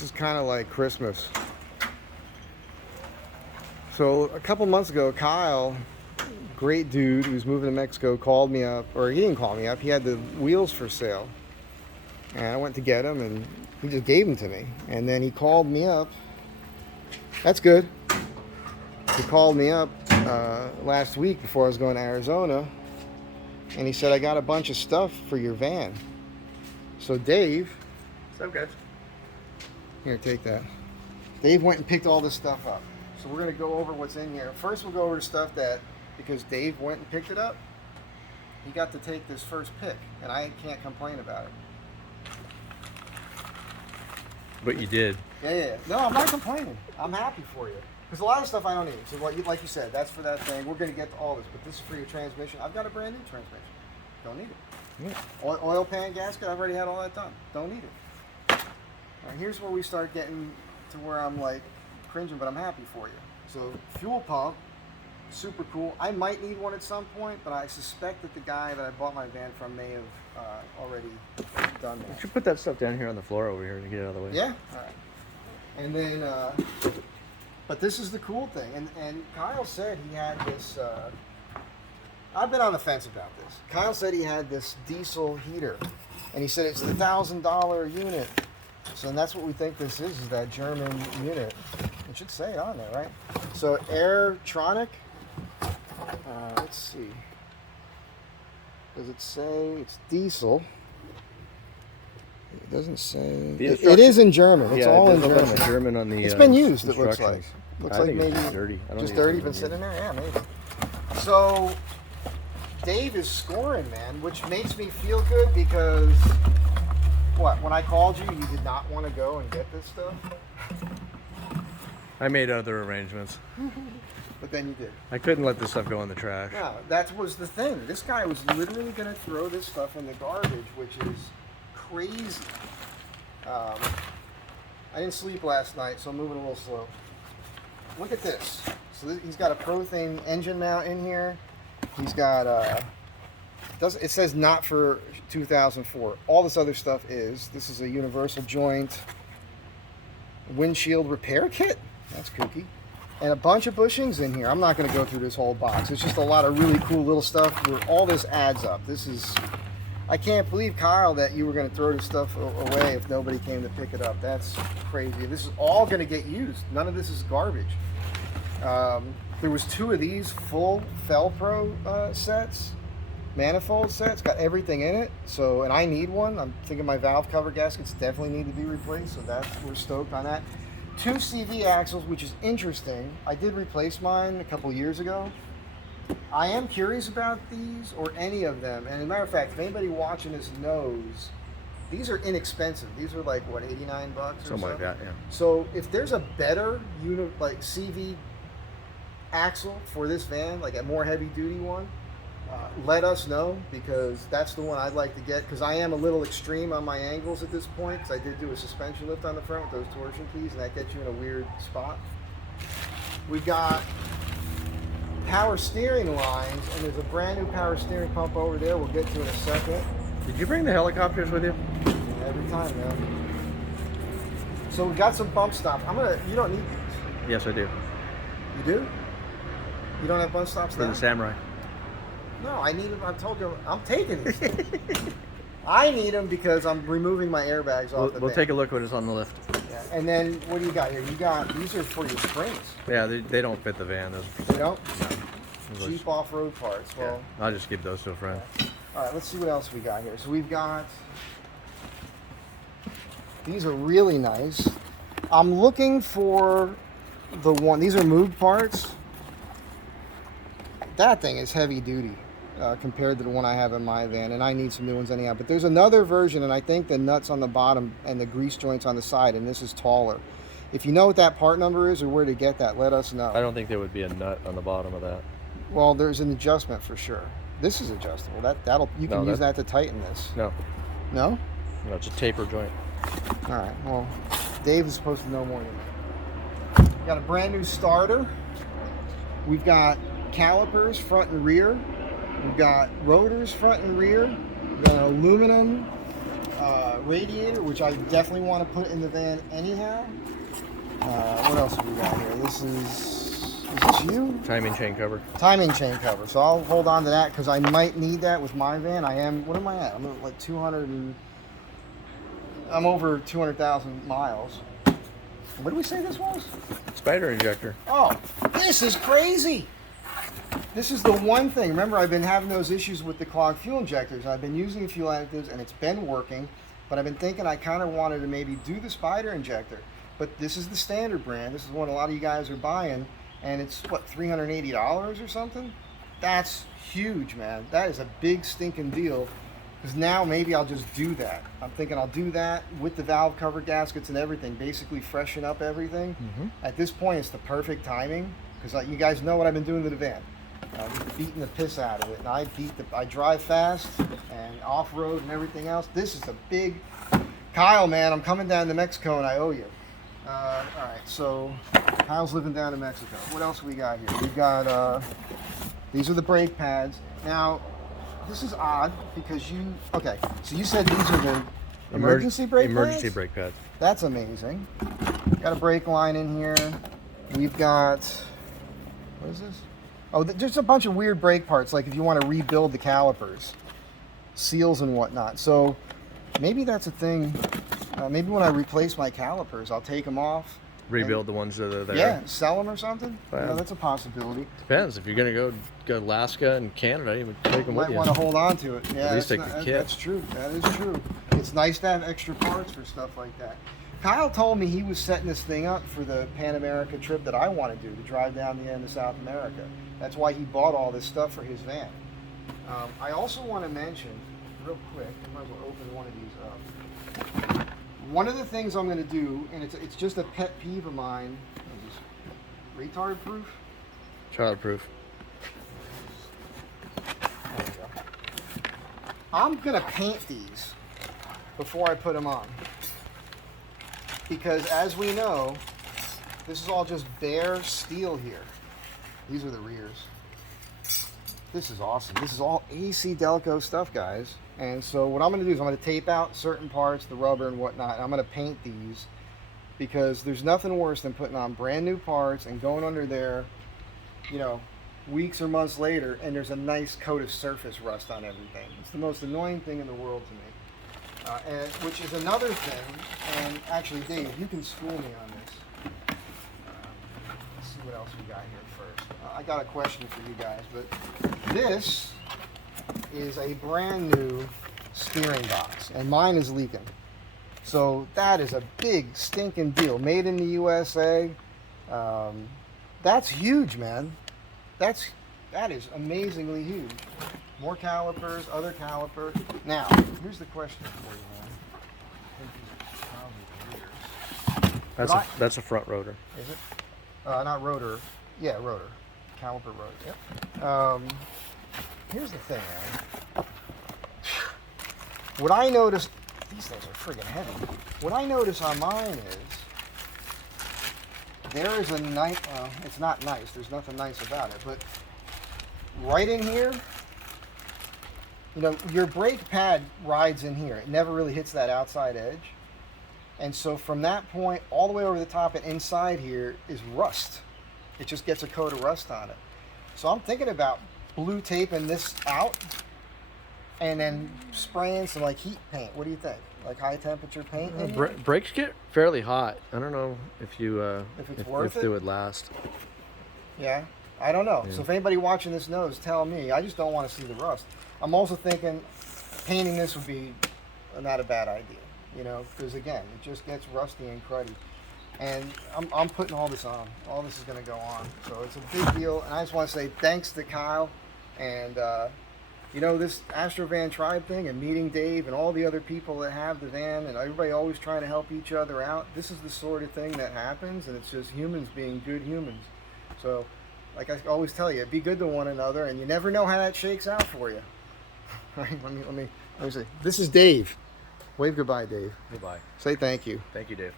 This is kind of like Christmas. So a couple months ago, Kyle, great dude who's moving to Mexico, called me up, or he didn't call me up. He had the wheels for sale, and I went to get them, and he just gave them to me. And then he called me up. That's good. He called me up last week before I was going to Arizona, and he said, I got a bunch of stuff for your van. So Dave, What's up, guys? here, take that. Dave went and picked all this stuff up. So we're going to go over what's in here. First, we'll go over the stuff that, because Dave went and picked it up, he got to take this first pick, and I can't complain about it. But you did. Yeah. No, I'm not complaining. I'm happy for you. Because a lot of stuff I don't need. So like you said, that's for that thing. We're going to get to all this, but this is for your transmission. I've got a brand new transmission. Don't need it. Yeah. Oil pan gasket, I've already had all that done. Don't need it. All right, here's where we start getting to where I'm like cringing, but I'm happy for you. So fuel pump, super cool. I might need one at some point, but I suspect that the guy that I bought my van from may have already done that. You should put that stuff down here on the floor over here to get it out of the way. Yeah? All right. And then, but this is the cool thing. And Kyle said he had this, I've been on the fence about this. Kyle said he had this diesel heater, and he said it's the $1,000 unit. So that's what we think this is that German unit. It should say it on there, right? So Airtronic, let's see. Does it say it's diesel? It doesn't say. It is in German. It's all in German. German on the. It's been used. It looks like. Looks I like think maybe it's dirty. I don't just think dirty. it's Been sitting there. Yeah, maybe. So Dave is scoring, man, which makes me feel good because what? When I called you, you did not want to go and get this stuff, I made other arrangements. but then you did. I couldn't let this stuff go in the trash. No, that was the thing. This guy was literally going to throw this stuff in the garbage, which is crazy. I didn't sleep last night, so I'm moving a little slow. Look at this. So he's got a Prothane engine mount in here. He's got it says not for 2004. All this other stuff is. This is a universal joint windshield repair kit. That's kooky. And a bunch of bushings in here. I'm not going to go through this whole box. It's just a lot of really cool little stuff where all this adds up. This is, I can't believe, Kyle, that you were going to throw this stuff away if nobody came to pick it up. That's crazy. This is all going to get used. None of this is garbage. There was 2 of these full Felpro sets, manifold sets, got everything in it. So, and I need one. I'm thinking my valve cover gaskets definitely need to be replaced. So we're stoked on that. 2 CV axles, which is interesting. I did replace mine a couple years ago. I am curious about these or any of them. And as a matter of fact, if anybody watching this knows, these are inexpensive. These are like, what, $89 or Something like that, yeah. So if there's a better like CV axle for this van, like a more heavy duty one, let us know, because that's the one I'd like to get, because I am a little extreme on my angles at this point, because I did do a suspension lift on the front with those torsion keys, and that gets you in a weird spot. We've got power steering lines, and there's a brand new power steering pump over there. We'll get to in a second. Did you bring the helicopters with you? Yeah, every time, man. So we got some bump stops. You don't need these. Yes, I do. You do? You don't have bump stops For now? the Samurai. No, I need them. I told you, I'm taking these. I need them because I'm removing my airbags off the We'll van. take a look when it's on the lift. Yeah. And then what do you got here? These are for your springs. Yeah, they don't fit the van. Those, You know? those Cheap off-road parts. Well, yeah, I'll just give those to a friend. all right, let's see what else we got here. So we've got, these are really nice. I'm looking for the one, these are moved parts. That thing is heavy duty compared to the one I have in my van, and I need some new ones anyhow. But there's another version, and I think the nuts on the bottom and the grease joints on the side, and this is taller. If you know what that part number is or where to get that, let us know. I don't think there would be a nut on the bottom of that. Well, there's an adjustment for sure. This is adjustable. You can use that to tighten this. No. No? No, it's a taper joint. All right. Well, Dave is supposed to know more than me. We've got a brand new starter. We've got calipers front and rear. We've got rotors front and rear. We've got an aluminum radiator, which I definitely want to put in the van anyhow. What else have we got here? Is this you? Timing chain cover. Timing chain cover. So I'll hold on to that because I might need that with my van. What am I at? I'm at like 200 and... I'm over 200,000 miles. What did we say this was? Spider injector. Oh, this is crazy. This is the one thing. Remember, I've been having those issues with the clogged fuel injectors. I've been using fuel additives, and it's been working. But I've been thinking I kind of wanted to maybe do the Spider injector. But this is the standard brand. This is what a lot of you guys are buying. And it's, what, $380 or something? That's huge, man. That is a big stinking deal. Because now maybe I'll just do that. I'm thinking I'll do that with the valve cover gaskets and everything. Basically freshen up everything. At this point, it's the perfect timing. Because you guys know what I've been doing to the van. Beating the piss out of it. And I drive fast and off-road and everything else. This is a big... Kyle, man, I'm coming down to Mexico and I owe you. All right, so Kyle's living down in Mexico. What else we got here? We've got... these are the brake pads. Now... This is odd because okay, so you said these are the emergency brake pads? Emergency brake pads. That's amazing. Got a brake line in here. We've got, what is this? Oh, there's a bunch of weird brake parts, like if you want to rebuild the calipers, seals and whatnot. So maybe that's a thing. Maybe when I replace my calipers, I'll take them off. Rebuild the ones that are there. Yeah, sell them or something. Yeah. That's a possibility. Depends. If you're gonna go to Alaska and Canada, you would take them with Might you. want to hold on to it. Yeah, At least take the kit. That's true. That is true. It's nice to have extra parts for stuff like that. Kyle told me he was setting this thing up for the Pan America trip that I want to do, to drive down the end of South America. That's why he bought all this stuff for his van. I also want to mention, real quick, I might as well open one of these up. One of the things I'm going to do, and it's just a pet peeve of mine, is retard proof. Child proof. There we go. I'm going to paint these before I put them on. Because as we know, this is all just bare steel here. These are the rears. This is awesome. This is all AC Delco stuff, guys. And so what I'm going to do is I'm going to tape out certain parts, the rubber and whatnot, and I'm going to paint these because there's nothing worse than putting on brand new parts and going under there, you know, weeks or months later, and there's a nice coat of surface rust on everything. It's the most annoying thing in the world to me. Which is another thing, and actually, Dave, you can school me on this. Let's see what else we got here first. I got a question for you guys, but this is a brand new steering box, and mine is leaking. So that is a big stinking deal. Made in the USA. That's huge, man. That is amazingly huge. More calipers, other calipers. Now, here's the question for you, man. I think these are probably the rears. That's a front rotor. Is it? Not rotor. Yeah, rotor. Caliper rotor. Yep. Here's the thing, man. What I noticed, these things are friggin' heavy. What I notice on mine is there is a nice, it's not nice. There's nothing nice about it, but right in here, you know, your brake pad rides in here. It never really hits that outside edge. And so from that point all the way over the top and inside here is rust. It just gets a coat of rust on it. So I'm thinking about blue taping this out and then spraying some like heat paint. What do you think? Like high temperature paint? Brakes get fairly hot. I don't know if you if they would last. Yeah, I don't know. Yeah. So if anybody watching this knows, tell me. I just don't want to see the rust. I'm also thinking painting this would be not a bad idea, you know, because again, it just gets rusty and cruddy. And I'm putting all this on. All this is going to go on. So it's a big deal. And I just want to say thanks to Kyle and, you know, this Astro Van Tribe thing and meeting Dave and all the other people that have the van and everybody always trying to help each other out. This is the sort of thing that happens, and it's just humans being good humans. So, like I always tell you, be good to one another, and you never know how that shakes out for you. All right, let me see. This is Dave. Wave goodbye, Dave. Goodbye. Say thank you. Thank you, Dave.